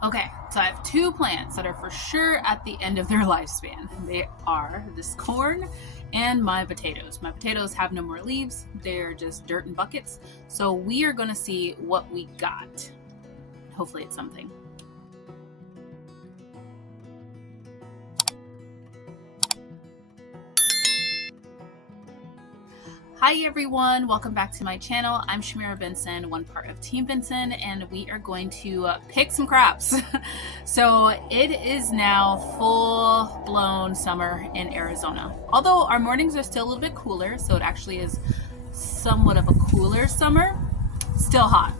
Okay, so I have two plants that are for sure at the end of their lifespan. They are this corn and my potatoes. My potatoes have no more leaves, they're just dirt and buckets. So we are going to see what we got. Hopefully, it's something. Hi everyone, welcome back to my channel. I'm Shamira Benson, one part of Team Benson, and we are going to pick some crops. So it is now full-blown summer in Arizona. Although our mornings are still a little bit cooler, so it actually is somewhat of a cooler summer, still hot.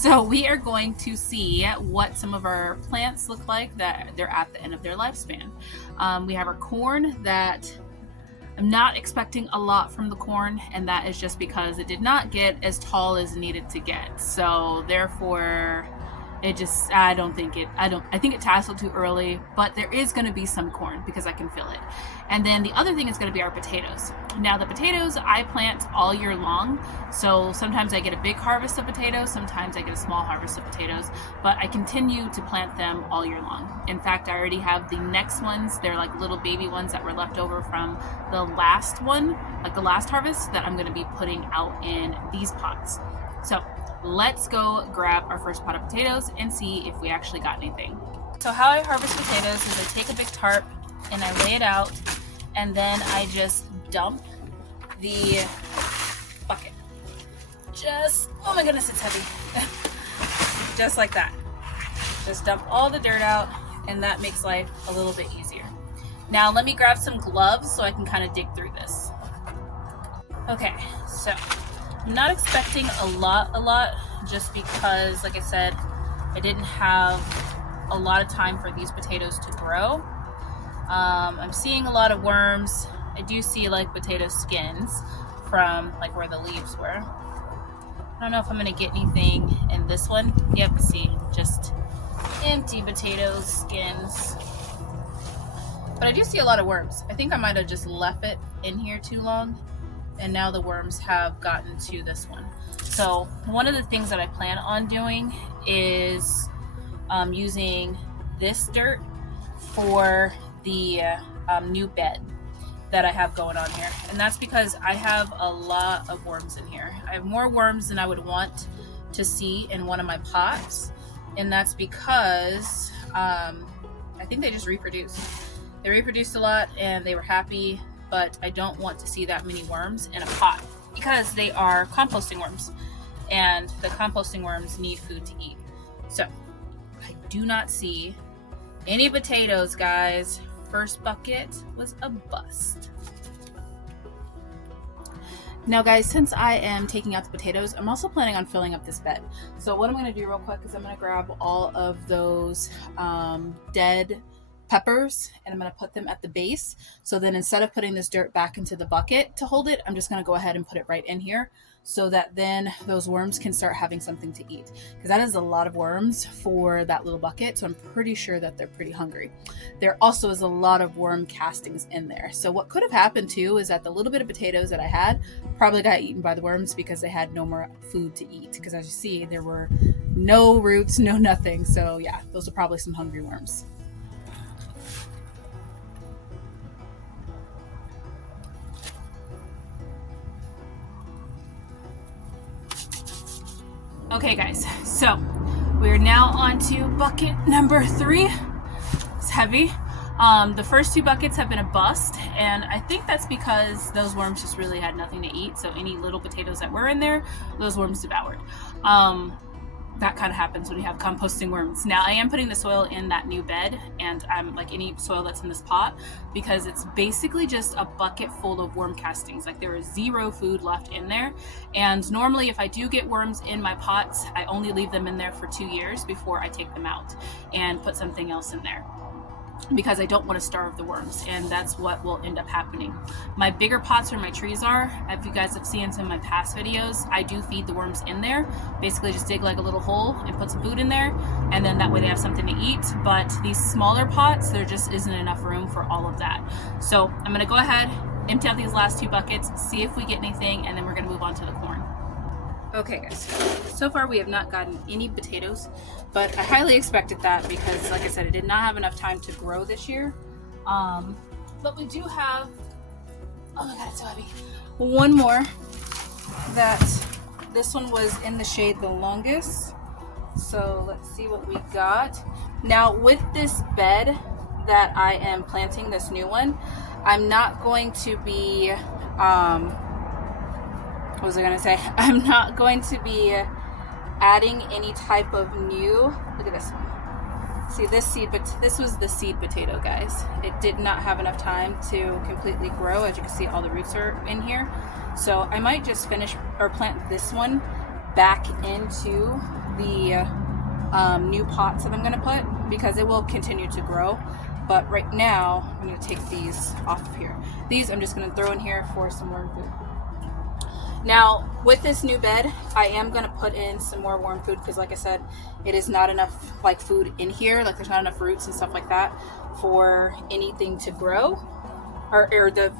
So we are going to see what some of our plants look like that they're at the end of their lifespan. We have our corn that I'm not expecting a lot from the corn, and that is just because it did not get as tall as it needed to get. So therefore, I think it tasseled too early, but there is going to be some corn because I can feel it. And then the other thing is going to be our potatoes. Now the potatoes I plant all year long, so sometimes I get a big harvest of potatoes, sometimes I get a small harvest of potatoes, but I continue to plant them all year long. In fact, I already have the next ones. They're like little baby ones that were left over from the last one, like the last harvest, that I'm going to be putting out in these pots. So let's go grab our first pot of potatoes and see if we actually got anything. So how I harvest potatoes is I take a big tarp and I lay it out, and then I just dump the bucket. Oh my goodness, it's heavy. Just like that. Just dump all the dirt out, and that makes life a little bit easier. Now let me grab some gloves so I can kind of dig through this. Okay, so I'm not expecting a lot, just because, like I said, I didn't have a lot of time for these potatoes to grow. I'm seeing a lot of worms. I do see like potato skins from like where the leaves were. I don't know if I'm gonna get anything in this one. Yep, see, just empty potato skins. But I do see a lot of worms. I think I might have just left it in here too long, and now the worms have gotten to this one. So one of the things that I plan on doing is using this dirt for the new bed that I have going on here. And that's because I have a lot of worms in here. I have more worms than I would want to see in one of my pots. And that's because I think they just reproduced. They reproduced a lot and they were happy, but I don't want to see that many worms in a pot because they are composting worms, and the composting worms need food to eat. So I do not see any potatoes, guys. First bucket was a bust. Now guys, since I am taking out the potatoes, I'm also planning on filling up this bed. So what I'm going to do real quick is I'm going to grab all of those dead peppers and I'm going to put them at the base. So then instead of putting this dirt back into the bucket to hold it, I'm just going to go ahead and put it right in here so that then those worms can start having something to eat, because that is a lot of worms for that little bucket. So I'm pretty sure that they're pretty hungry. There also is a lot of worm castings in there. So what could have happened too is that the little bit of potatoes that I had probably got eaten by the worms because they had no more food to eat, because as you see, there were no roots, no nothing. So yeah, those are probably some hungry worms. Okay guys, so we're now on to bucket number 3. It's heavy. The first 2 buckets have been a bust, and I think that's because those worms just really had nothing to eat. So any little potatoes that were in there, those worms devoured. That kind of happens when you have composting worms. Now I am putting the soil in that new bed, and I'm like any soil that's in this pot, because it's basically just a bucket full of worm castings. Like there is 0 food left in there. And normally if I do get worms in my pots, I only leave them in there for 2 years before I take them out and put something else in there, because I don't want to starve the worms, and that's what will end up happening. My bigger pots where my trees are, if you guys have seen some of my past videos, I do feed the worms in there. Basically just dig like a little hole and put some food in there, and then that way they have something to eat. But these smaller pots, there just isn't enough room for all of that. So I'm going to go ahead, empty out these last 2 buckets, see if we get anything, and then we're going to move on to the corn. Okay guys, so far we have not gotten any potatoes, but I highly expected that because like I said, it did not have enough time to grow this year. But we do have, oh my god, it's so heavy, one more. That this one was in the shade the longest. So let's see what we got. Now with this bed that I am planting, this new one, I'm not going to be what was I gonna say? I'm not going to be adding any type of new, look at this one. See this seed, but this was the seed potato, guys. It did not have enough time to completely grow. As you can see, all the roots are in here. So I might just finish or plant this one back into the new pots that I'm gonna put, because it will continue to grow. But right now, I'm gonna take these off of here. These I'm just gonna throw in here for some worm food. Now, with this new bed, I am gonna put in some more worm food because like I said, it is not enough like food in here. Like there's not enough roots and stuff like that for anything to grow or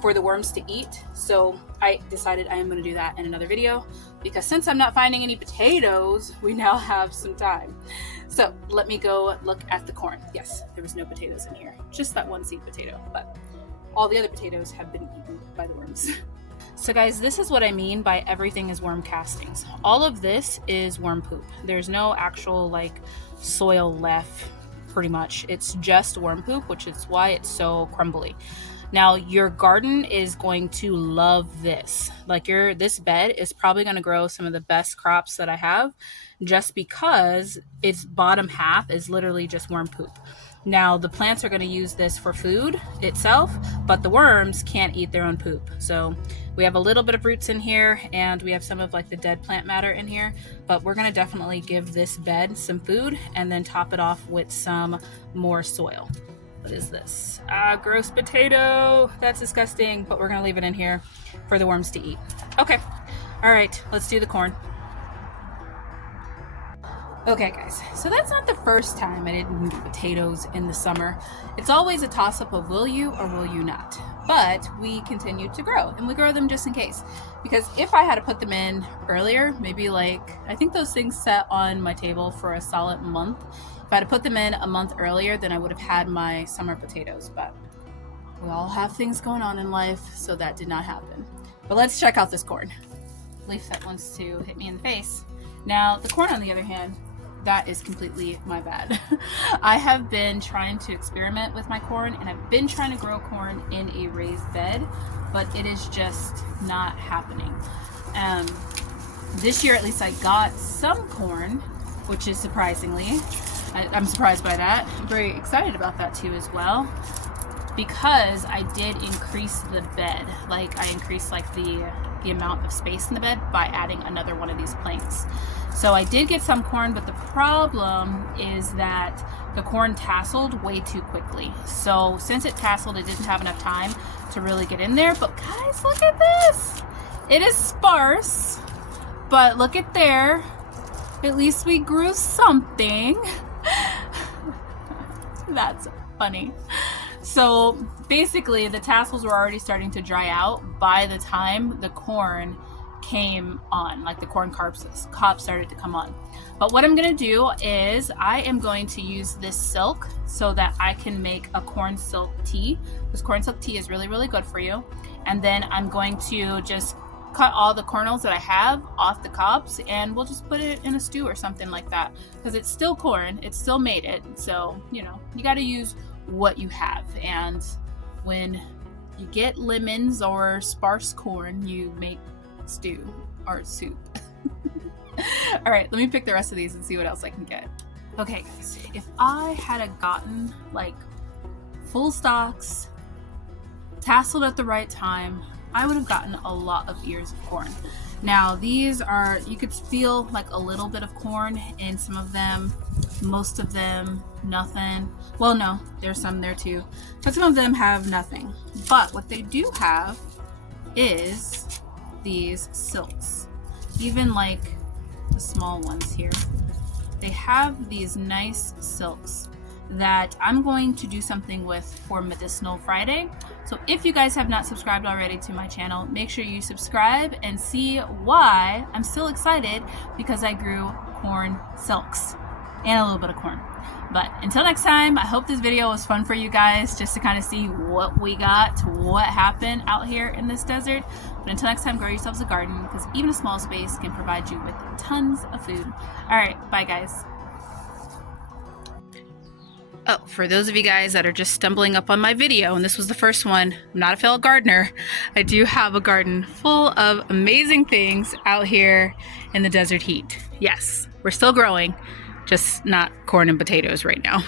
for the worms to eat. So I decided I am gonna do that in another video because since I'm not finding any potatoes, we now have some time. So let me go look at the corn. Yes, there was no potatoes in here, just that one seed potato, but all the other potatoes have been eaten by the worms. So guys, this is what I mean by everything is worm castings. All of this is worm poop. There's no actual like soil left, pretty much. It's just worm poop, which is why it's so crumbly. Now your garden is going to love this. Like this bed is probably going to grow some of the best crops that I have just because its bottom half is literally just worm poop. Now the plants are going to use this for food itself, but the worms can't eat their own poop. So we have a little bit of roots in here and we have some of like the dead plant matter in here, but we're going to definitely give this bed some food and then top it off with some more soil. What is this? Gross potato. That's disgusting, but we're going to leave it in here for the worms to eat. Okay. All right, let's do the corn. Okay guys, so that's not the first time I didn't do potatoes in the summer. It's always a toss-up of will you or will you not. But we continue to grow, and we grow them just in case. Because if I had to put them in earlier, maybe like, I think those things sat on my table for a solid month. If I had to put them in a month earlier, then I would have had my summer potatoes. But we all have things going on in life, so that did not happen. But let's check out this corn. Leaf that wants to hit me in the face. Now, the corn on the other hand, that is completely my bad. I have been trying to experiment with my corn and I've been trying to grow corn in a raised bed, but it is just not happening. This year at least I got some corn, which is surprisingly, I'm surprised by that. I'm very excited about that too as well, because I did increase the bed. Like I increased like the amount of space in the bed by adding another one of these planks. So I did get some corn, but the problem is that the corn tasseled way too quickly. So since it tasseled, it didn't have enough time to really get in there. But guys, look at this. It is sparse, but look at there. At least we grew something. That's funny. So basically the tassels were already starting to dry out by the time the corn came on, like the corn cobs started to come on. But what I'm going to do is I am going to use this silk so that I can make a corn silk tea. This corn silk tea is really, really good for you. And then I'm going to just cut all the kernels that I have off the cobs and we'll just put it in a stew or something like that, because it's still corn, it still made it. So, you know, you got to use what you have. And when you get lemons or sparse corn, you make stew or soup. All right, let me pick the rest of these and see what else I can get. Okay guys, if I had gotten like full stalks, tasseled at the right time, I would have gotten a lot of ears of corn. Now these are, you could feel like a little bit of corn in some of them, most of them nothing. Well, no, there's some there too, but some of them have nothing. But what they do have is these silks. Even like the small ones here, they have these nice silks. that I'm going to do something with for Medicinal Friday. So if you guys have not subscribed already to my channel, make sure you subscribe and see why I'm still excited, because I grew corn silks and a little bit of corn. But until next time, I hope this video was fun for you guys, just to kind of see what we got, what happened out here in this desert. But until next time, grow yourselves a garden, because even a small space can provide you with tons of food. All right, bye guys. Oh, for those of you guys that are just stumbling up on my video, and this was the first one, I'm not a fellow gardener. I do have a garden full of amazing things out here in the desert heat. Yes, we're still growing, just not corn and potatoes right now.